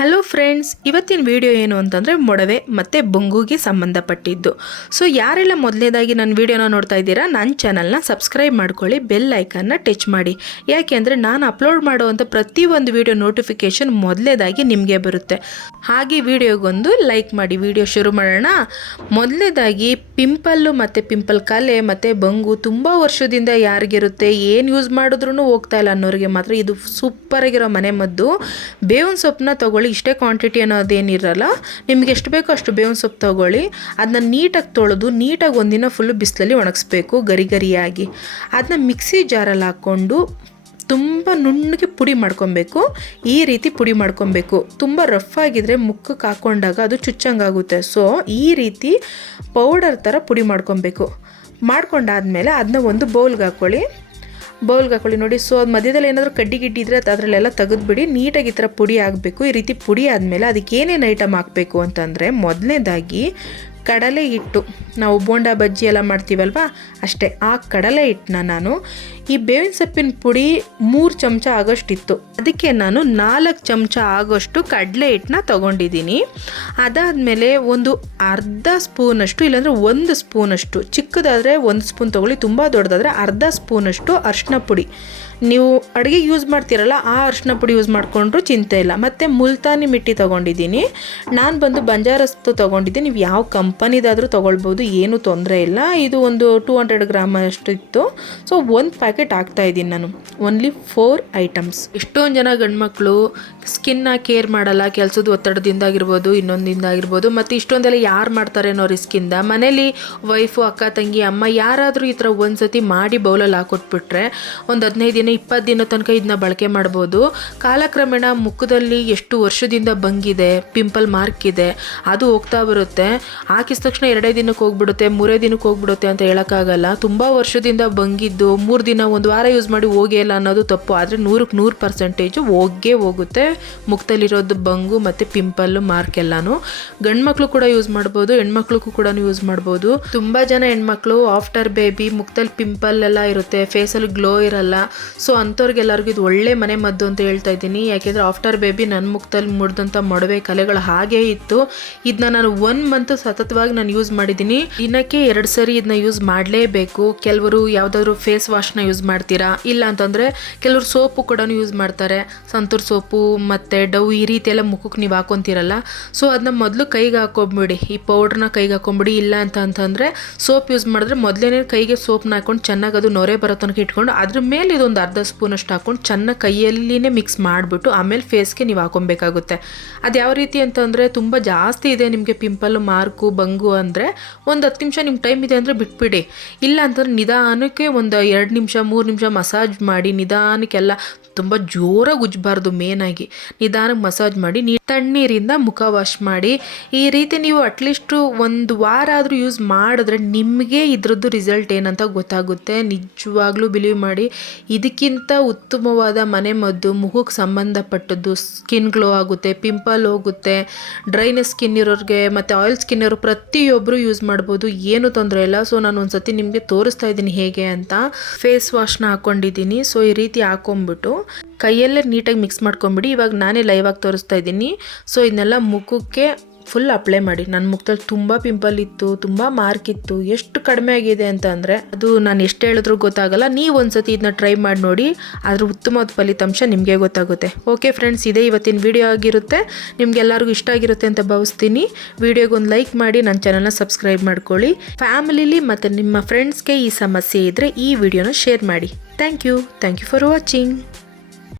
Hello friends, ಇವತ್ತಿನ video ಏನು ಅಂತಂದರೆ ಮೊಡವೆ ಮತ್ತು ಬೊಂಗುಗೆ ಸಂಬಂಧಪಟ್ಟಿದ್ದು. ಸೊ ಯಾರೆಲ್ಲ ಮೊದಲನೇದಾಗಿ ನನ್ನ ವಿಡಿಯೋನ ನೋಡ್ತಾ ಇದ್ದೀರಾ, ನನ್ನ ಚಾನಲ್ನ ಸಬ್ಸ್ಕ್ರೈಬ್ ಮಾಡ್ಕೊಳ್ಳಿ, ಬೆಲ್ ಐಕನ್ನ ಟಚ್ ಮಾಡಿ. ಯಾಕೆಂದರೆ ನಾನು ಅಪ್ಲೋಡ್ ಮಾಡುವಂಥ ಪ್ರತಿಯೊಂದು ವಿಡಿಯೋ ನೋಟಿಫಿಕೇಷನ್ ಮೊದಲನೇದಾಗಿ ನಿಮಗೆ ಬರುತ್ತೆ. ಹಾಗೆ ವಿಡಿಯೋಗೊಂದು ಲೈಕ್ ಮಾಡಿ. ವಿಡಿಯೋ ಶುರು ಮಾಡೋಣ. ಮೊದಲನೇದಾಗಿ ಪಿಂಪಲ್ಲು ಮತ್ತು ಪಿಂಪಲ್ ಕಲೆ ಮತ್ತು ಬೊಂಗು ತುಂಬ ವರ್ಷದಿಂದ ಯಾರಿಗಿರುತ್ತೆ, ಏನು ಯೂಸ್ ಮಾಡಿದ್ರೂ ಹೋಗ್ತಾ ಇಲ್ಲ ಅನ್ನೋರಿಗೆ ಮಾತ್ರ ಇದು ಸೂಪರಾಗಿರೋ ಮನೆ ಮದ್ದು. ಬೇವಿನ ಸೊಪ್ಪನ್ನ ತೊಗೊಳ್ಳಿ. ಇಷ್ಟೇ ಕ್ವಾಂಟಿಟಿ ಅನ್ನೋದೇನಿರಲ್ಲ, ನಿಮ್ಗೆ ಎಷ್ಟು ಬೇಕೋ ಅಷ್ಟು ಬೇವಿನ ಸೊಪ್ಪು ತೊಗೊಳ್ಳಿ. ಅದನ್ನ ನೀಟಾಗಿ ತೊಳೆದು ನೀಟಾಗಿ ಒಂದಿನ ಫುಲ್ಲು ಬಿಸಿಲಲ್ಲಿ ಒಣಗಿಸ್ಬೇಕು ಗರಿ ಗರಿಯಾಗಿ. ಅದನ್ನ ಮಿಕ್ಸಿ ಜಾರಲ್ಲಿ ಹಾಕ್ಕೊಂಡು ತುಂಬ ನುಣ್ಣಗೆ ಪುಡಿ ಮಾಡ್ಕೊಬೇಕು. ಈ ರೀತಿ ಪುಡಿ ಮಾಡ್ಕೊಬೇಕು. ತುಂಬ ರಫ್ ಆಗಿದ್ರೆ ಮುಖಕ್ಕೆ ಹಾಕ್ಕೊಂಡಾಗ ಅದು ಚುಚ್ಚಂಗಾಗುತ್ತೆ. ಸೊ ಈ ರೀತಿ ಪೌಡರ್ ಥರ ಪುಡಿ ಮಾಡ್ಕೊಬೇಕು. ಮಾಡ್ಕೊಂಡಾದ್ಮೇಲೆ ಅದನ್ನ ಒಂದು ಬೌಲ್ಗೆ ಹಾಕ್ಕೊಳ್ಳಿ. ನೋಡಿ. ಸೊ ಅದು ಮಧ್ಯದಲ್ಲಿ ಏನಾದರೂ ಕಡ್ಡಿ ಗಿಡ್ಡಿ ಇದ್ದರೆ ಅದರಲ್ಲೆಲ್ಲ ತೆಗೆದುಬಿಡಿ. ನೀಟಾಗಿ ಈ ಥರ ಪುಡಿ ಆಗಬೇಕು. ಈ ರೀತಿ ಪುಡಿ ಆದಮೇಲೆ ಅದಕ್ಕೆ ಏನೇನು ಐಟಮ್ ಹಾಕಬೇಕು ಅಂತಂದರೆ, ಮೊದಲನೇದಾಗಿ ಕಡಲೆ ಹಿಟ್ಟು, ನಾವು ಬೋಂಡಾ ಬಜ್ಜಿ ಎಲ್ಲ ಮಾಡ್ತೀವಲ್ವ ಅಷ್ಟೇ ಆ ಕಡಲೆ ಹಿಟ್ಟನ್ನ ನಾನು ಈ ಬೇವಿನ ಸೊಪ್ಪಿನ ಪುಡಿ 3 ಚಮಚ ಆಗೋಷ್ಟಿತ್ತು, ಅದಕ್ಕೆ ನಾನು 4 ಚಮಚ ಆಗೋಷ್ಟು ಕಡಲೆ ಹಿಟ್ಟನ್ನ ತೊಗೊಂಡಿದ್ದೀನಿ. ಅದಾದಮೇಲೆ ಒಂದು ಅರ್ಧ ಸ್ಪೂನಷ್ಟು, ಇಲ್ಲಾಂದರೆ 1 ಸ್ಪೂನಷ್ಟು, ಚಿಕ್ಕದಾದರೆ 1 ಸ್ಪೂನ್ ತೊಗೊಳ್ಳಿ, ತುಂಬ ದೊಡ್ಡದಾದರೆ ಅರ್ಧ ಸ್ಪೂನಷ್ಟು ಅರಿಶಿನ ಪುಡಿ. ನೀವು ಅಡುಗೆಗೆ ಯೂಸ್ ಮಾಡ್ತೀರಲ್ಲ ಆ ಅರಿಶಿನ ಪುಡಿ ಯೂಸ್ ಮಾಡಿಕೊಂಡ್ರೂ ಚಿಂತೆ ಇಲ್ಲ. ಮತ್ತು ಮುಲ್ತಾನಿ ಮಿಟ್ಟಿ ತೊಗೊಂಡಿದ್ದೀನಿ. ನಾನು ಬಂದು ಬಂಜಾರಸ್ತು ತೊಗೊಂಡಿದ್ದೀನಿ. ನೀವು ಯಾವ ಕಂಪನಿದಾದರೂ ತೊಗೊಳ್ಬೋದು, ಏನೂ ತೊಂದರೆ ಇಲ್ಲ. ಇದು ಒಂದು 200 ಗ್ರಾಮ್ ಅಷ್ಟು ಇತ್ತು. ಸೊ 1 ಪ್ಯಾಕೆಟ್ ಹಾಕ್ತಾಯಿದ್ದೀನಿ ನಾನು. Only 4 items. ಎಷ್ಟೊಂದು ಜನ ಗಂಡ್ಮಕ್ಳು ಸ್ಕಿನ್ನ ಕೇರ್ ಮಾಡಲ್ಲ, ಕೆಲಸದ ಒತ್ತಡದಿಂದಾಗಿರ್ಬೋದು, ಇನ್ನೊಂದಿಂದಾಗಿರ್ಬೋದು. ಮತ್ತು ಇಷ್ಟೊಂದೆಲ್ಲ ಯಾರು ಮಾಡ್ತಾರೆ ಅನ್ನೋ ರಿಸ್ಕಿಂದ ಮನೇಲಿ ವೈಫು, ಅಕ್ಕ ತಂಗಿ, ಅಮ್ಮ ಯಾರಾದರೂ ಈ ಥರ ಒಂದು ಸತಿ ಮಾಡಿ ಬೌಲಲ್ಲಿ ಹಾಕೊಟ್ಬಿಟ್ರೆ ಒಂದು 15 ದಿನ 20 ದಿನ ತನಕ ಇದನ್ನ ಬಳಕೆ ಮಾಡ್ಬೋದು. ಕಾಲಕ್ರಮೇಣ ಮುಖದಲ್ಲಿ ಎಷ್ಟು ವರ್ಷದಿಂದ ಬಂಗಿದೆ, ಪಿಂಪಲ್ ಮಾರ್ಕ್ ಇದೆ, ಅದು ಹೋಗ್ತಾ ಬರುತ್ತೆ. ಹಾಕಿದ ತಕ್ಷಣ 2 ದಿನಕ್ಕೆ ಹೋಗ್ಬಿಡುತ್ತೆ, 3 ದಿನಕ್ಕೆ ಹೋಗ್ಬಿಡುತ್ತೆ ಅಂತ ಹೇಳೋಕ್ಕಾಗಲ್ಲ. ತುಂಬ ವರ್ಷದಿಂದ ಬಂಗಿದ್ದು 3 ದಿನ 1 ವಾರ ಯೂಸ್ ಮಾಡಿ ಹೋಗೇ ಇಲ್ಲ ಅನ್ನೋದು ತಪ್ಪು. ಆದರೆ 100% 100% ಹೋಗೇ ಹೋಗುತ್ತೆ ಮುಖದಲ್ಲಿರೋದು ಬಂಗು ಮತ್ತು ಪಿಂಪಲ್ಲು ಮಾರ್ಕ್ ಎಲ್ಲಾನು. ಗಂಡ್ಮಕ್ಳು ಕೂಡ ಯೂಸ್ ಮಾಡ್ಬೋದು, ಹೆಣ್ಮಕ್ಳಿಗೂ ಕೂಡ ಯೂಸ್ ಮಾಡ್ಬೋದು. ತುಂಬ ಜನ ಹೆಣ್ಮಕ್ಳು ಆಫ್ಟರ್ ಬೇಬಿ ಮುಖದಲ್ಲಿ ಪಿಂಪಲ್ ಎಲ್ಲ ಇರುತ್ತೆ, ಫೇಸಲ್ಲಿ ಗ್ಲೋ ಇರಲ್ಲ. ಸೊ ಅಂಥವ್ರಿಗೆಲ್ಲರಿಗೂ ಇದು ಒಳ್ಳೆ ಮನೆ ಮದ್ದು ಅಂತ ಹೇಳ್ತಾ ಇದ್ದೀನಿ. ಯಾಕೆಂದರೆ ಆಫ್ಟರ್ ಬೇಬಿ ನನ್ನ ಮುಖದಲ್ಲಿ ಮುಡ್ದಂಥ ಮೊಡವೆ ಕಲೆಗಳು ಹಾಗೇ ಇತ್ತು. ಇದನ್ನ ನಾನು 1 ಮಂತ್ ಸತತವಾಗಿ ನಾನು ಯೂಸ್ ಮಾಡಿದ್ದೀನಿ. ದಿನಕ್ಕೆ 2 ಸರಿ ಇದನ್ನ ಯೂಸ್ ಮಾಡಲೇಬೇಕು. ಕೆಲವರು ಯಾವುದಾದ್ರು ಫೇಸ್ ವಾಶ್ನ ಯೂಸ್ ಮಾಡ್ತೀರಾ, ಇಲ್ಲ ಅಂತಂದರೆ ಕೆಲವರು ಸೋಪು ಕೂಡ ಯೂಸ್ ಮಾಡ್ತಾರೆ. ಸಂತೂರ್ ಸೋಪು ಮತ್ತು ಡವ್ ಈ ರೀತಿ ಎಲ್ಲ ಮುಖಕ್ಕೆ ನೀವು ಹಾಕೊತೀರಲ್ಲ, ಸೊ ಅದನ್ನ ಮೊದಲು ಕೈಗೆ ಹಾಕೊಂಬಿಡಿ. ಈ ಪೌಡ್ರನ್ನ ಕೈಗೆ ಹಾಕೊಂಬಿಡಿ. ಇಲ್ಲ ಅಂತಂದರೆ ಸೋಪ್ ಯೂಸ್ ಮಾಡಿದ್ರೆ ಮೊದಲೇ ಕೈಗೆ ಸೋಪ್ನ ಹಾಕೊಂಡು ಚೆನ್ನಾಗಿ ಅದು ನೊರೆ ಬರೋ ತನಕ ಇಟ್ಕೊಂಡು ಅದ್ರ ಮೇಲೆ ಇದೊಂದು ಅರ್ಧ ಸ್ಪೂನಷ್ಟು ಹಾಕೊಂಡು ಚೆನ್ನಾಗಿ ಕೈಯಲ್ಲಿನೇ ಮಿಕ್ಸ್ ಮಾಡಿಬಿಟ್ಟು ಆಮೇಲೆ ಫೇಸ್ಗೆ ನೀವು ಹಾಕೊಬೇಕಾಗುತ್ತೆ. ಅದು ಯಾವ ರೀತಿ ಅಂತಂದರೆ, ತುಂಬ ಜಾಸ್ತಿ ಇದೆ ನಿಮಗೆ ಪಿಂಪಲ್ಲು ಮಾರ್ಕು ಬಂಗು ಅಂದರೆ ಒಂದು 10 ನಿಮಿಷ ನಿಮ್ಮ ಟೈಮ್ ಇದೆ ಅಂದರೆ ಬಿಟ್ಬಿಡಿ. ಇಲ್ಲ ಅಂತಂದರೆ ನಿಧಾನಕ್ಕೆ ಒಂದು 2 ನಿಮಿಷ 3 ನಿಮಿಷ ಮಸಾಜ್ ಮಾಡಿ, ನಿಧಾನಕ್ಕೆಲ್ಲ ತುಂಬ ಜೋರಾಗಿ ಉಜ್ಜಬಾರ್ದು. ಮೇನಾಗಿ ನಿಧಾನಕ್ಕೆ ಮಸಾಜ್ ಮಾಡಿ, ತಣ್ಣೀರಿಂದ ಮುಖ ವಾಶ್ ಮಾಡಿ. ಈ ರೀತಿ ನೀವು ಅಟ್ಲೀಸ್ಟು 1 ವಾರ ಆದರೂ ಯೂಸ್ ಮಾಡಿದ್ರೆ ನಿಮಗೆ ಇದ್ರದ್ದು ರಿಸಲ್ಟ್ ಏನಂತ ಗೊತ್ತಾಗುತ್ತೆ. ನಿಜವಾಗ್ಲೂ ಬಿಲೀವ್ ಮಾಡಿ, ಇದಕ್ಕಿಂತ ಉತ್ತಮವಾದ ಮನೆ ಮದ್ದು ಮುಖಕ್ಕೆ ಸಂಬಂಧಪಟ್ಟದ್ದು. ಸ್ಕಿನ್ ಗ್ಲೋ ಆಗುತ್ತೆ, ಪಿಂಪಲ್ ಹೋಗುತ್ತೆ, ಡ್ರೈನೆಸ್ ಸ್ಕಿನ್ ಇರೋರಿಗೆ ಮತ್ತು ಆಯಿಲ್ ಸ್ಕಿನ್ ಇರೋ ಪ್ರತಿಯೊಬ್ಬರು ಯೂಸ್ ಮಾಡ್ಬೋದು, ಏನೂ ತೊಂದರೆ ಇಲ್ಲ. ಸೊ ನಾನು ಒಂದು ಸತಿ ನಿಮಗೆ ತೋರಿಸ್ತಾ ಇದ್ದೀನಿ ಹೇಗೆ ಅಂತ. ಫೇಸ್ ವಾಶ್ನ ಹಾಕ್ಕೊಂಡಿದ್ದೀನಿ. ಸೊ ಈ ರೀತಿ ಹಾಕ್ಕೊಂಬಿಟ್ಟು ಕೈಯಲ್ಲೇ ನೀಟಾಗಿ ಮಿಕ್ಸ್ ಮಾಡ್ಕೊಂಬಿಡಿ. ಇವಾಗ ನಾನೇ ಲೈವ್ ಆಗಿ ತೋರಿಸ್ತಾ ಇದ್ದೀನಿ. ಸೊ ಇದನ್ನೆಲ್ಲ ಮುಖಕ್ಕೆ ಫುಲ್ ಅಪ್ಲೈ ಮಾಡಿ. ನನ್ನ ಮುಖದಲ್ಲಿ ತುಂಬ ಪಿಂಪಲ್ ಇತ್ತು, ತುಂಬ ಮಾರ್ಕ್ ಇತ್ತು. ಎಷ್ಟು ಕಡಿಮೆ ಆಗಿದೆ ಅಂತ ಅಂದರೆ ಅದು ನಾನು ಎಷ್ಟು ಹೇಳಿದ್ರೂ ಗೊತ್ತಾಗಲ್ಲ. ನೀವು ಒಂದು ಸತಿ ಇದನ್ನ ಟ್ರೈ ಮಾಡಿ ನೋಡಿ, ಅದ್ರ ಉತ್ತಮವಾದ ಫಲಿತಾಂಶ ನಿಮಗೆ ಗೊತ್ತಾಗುತ್ತೆ. ಓಕೆ ಫ್ರೆಂಡ್ಸ್, ಇದೇ ಇವತ್ತಿನ ವಿಡಿಯೋ ಆಗಿರುತ್ತೆ. ನಿಮಗೆಲ್ಲರಿಗೂ ಇಷ್ಟ ಆಗಿರುತ್ತೆ ಅಂತ ಭಾವಿಸ್ತೀನಿ. ವಿಡಿಯೋಗೊಂದು ಲೈಕ್ ಮಾಡಿ, ನನ್ನ ಚಾನಲ್ನ ಸಬ್ಸ್ಕ್ರೈಬ್ ಮಾಡ್ಕೊಳ್ಳಿ. ಫ್ಯಾಮಿಲಿಲಿ ಮತ್ತು ನಿಮ್ಮ ಫ್ರೆಂಡ್ಸ್ಗೆ ಈ ಸಮಸ್ಯೆ ಇದ್ದರೆ ಈ ವಿಡಿಯೋನ ಶೇರ್ ಮಾಡಿ. Thank you for watching.